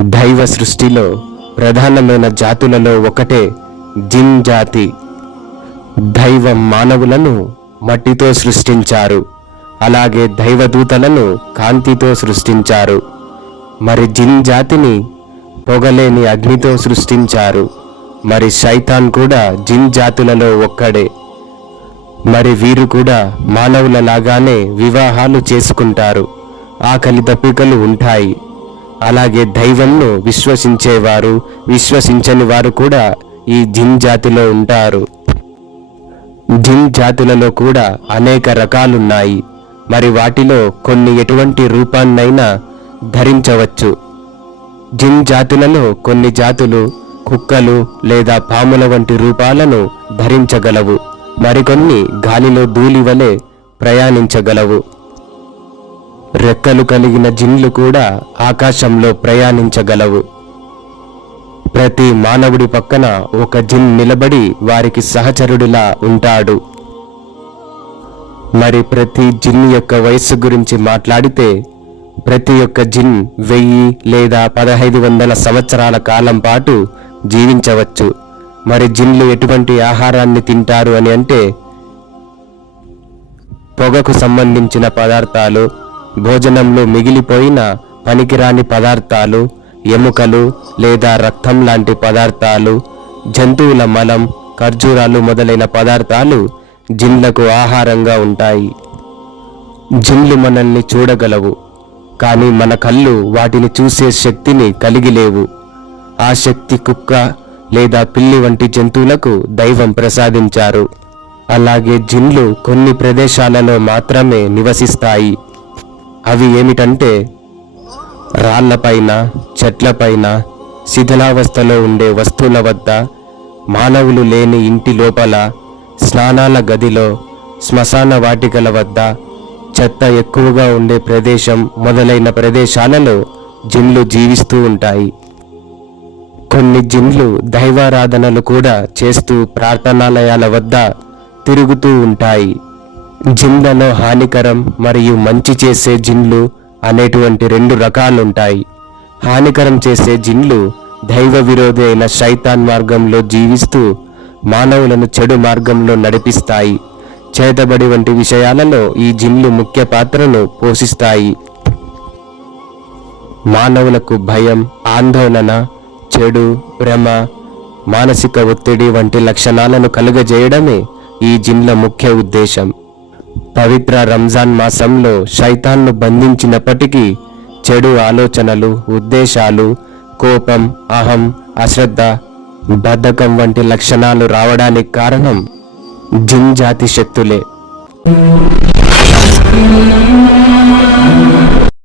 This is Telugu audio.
దైవ సృష్టిలో ప్రధానమైన జాతులలో ఒకటే జిన్ జాతి. దైవ మానవులను మట్టితో సృష్టించారు. అలాగే దైవదూతలను కాంతితో సృష్టించారు. మరి జిన్ జాతిని పొగలేని అగ్నితో సృష్టించారు. మరి శైతాన్ కూడా జిన్ జాతులలో ఒక్కడే. మరి వీరు కూడా మానవుల లాగానే వివాహాలు చేసుకుంటారు. ఆకలి తప్పికలు ఉంటాయి. అలాగే దైవంను విశ్వసించేవారు విశ్వసించని వారు కూడా ఈ జిన్ జాతిలో ఉంటారు. జిన్ జాతులలో కూడా అనేక రకాలున్నాయి. మరి వాటిలో కొన్ని ఎటువంటి రూపాన్నైనా ధరించవచ్చు. జిన్ జాతులలో కొన్ని జాతులు కుక్కలు లేదా పాముల వంటి రూపాలను ధరించగలవు. మరికొన్ని గాలిలో ధూళి వలె ప్రయాణించగలవు. రెక్కలు కలిగిన జిన్లు కూడా ఆకాశంలో ప్రయాణించగలవు. ప్రతి మానవుడి పక్కన ఒక జిన్ నిలబడి వారికి సహచరుడిలా ఉంటాడు. మరి ప్రతి జిన్ యొక్క వయస్సు గురించి మాట్లాడితే ప్రతి ఒక్క జిన్ వెయ్యి లేదా పదహైదు వందల సంవత్సరాల కాలం పాటు జీవించవచ్చు. మరి జిన్లు ఎటువంటి ఆహారాన్ని తింటారు అని అంటే పొగకు సంబంధించిన పదార్థాలు భోజనంలో మిగిలిపోయిన పనికిరాని పదార్థాలు ఎముకలు లేదా రక్తం లాంటి పదార్థాలు జంతువుల మలం ఖర్జూరాలు మొదలైన పదార్థాలు జిన్లకు ఆహారంగా ఉంటాయి. జిన్లు మనల్ని చూడగలవు కానీ మన కళ్ళు వాటిని చూసే శక్తిని కలిగి లేవు. ఆ శక్తి కుక్క లేదా పిల్లి వంటి జంతువులకు దైవం ప్రసాదించారు. అలాగే జిన్లు కొన్ని ప్రదేశాలలో మాత్రమే నివసిస్తాయి. అవి ఏమిటంటే రాళ్ళపైన చెట్లపైన శిథిలావస్థలో ఉండే వస్తువుల వద్ద మానవులు లేని ఇంటి లోపల స్నానాల గదిలో శ్మశాన వాటికల వద్ద చెత్త ఎక్కువగా ఉండే ప్రదేశం మొదలైన ప్రదేశాలలో జిన్లు జీవిస్తూ ఉంటాయి. కొన్ని జిన్లు దైవారాధనలు కూడా చేస్తూ ప్రార్థనాలయాల వద్ద తిరుగుతూ ఉంటాయి. జిన్లలో హానికరం మరియు మంచి చేసే జిన్లు అనేటువంటి రెండు రకాలుంటాయి. హానికరం చేసే జిన్లు దైవ విరోధి అయిన శైతాన్ మార్గంలో జీవిస్తూ మానవులను చెడు మార్గంలో నడిపిస్తాయి. చేతబడి వంటి విషయాలలో ఈ జిన్లు ముఖ్య పాత్రను పోషిస్తాయి. మానవులకు భయం ఆందోళన చెడు భ్రమ మానసిక ఒత్తిడి వంటి లక్షణాలను కలుగజేయడమే ఈ జిన్ల ముఖ్య ఉద్దేశం. పవిత్ర రంజాన్ మాసంలో శైతాన్ను బంధించినప్పటికీ చెడు ఆలోచనలు ఉద్దేశాలు కోపం అహం అశ్రద్ధ బద్ధకం వంటి లక్షణాలు రావడానికి కారణం జిన్ జాతి శక్తులే.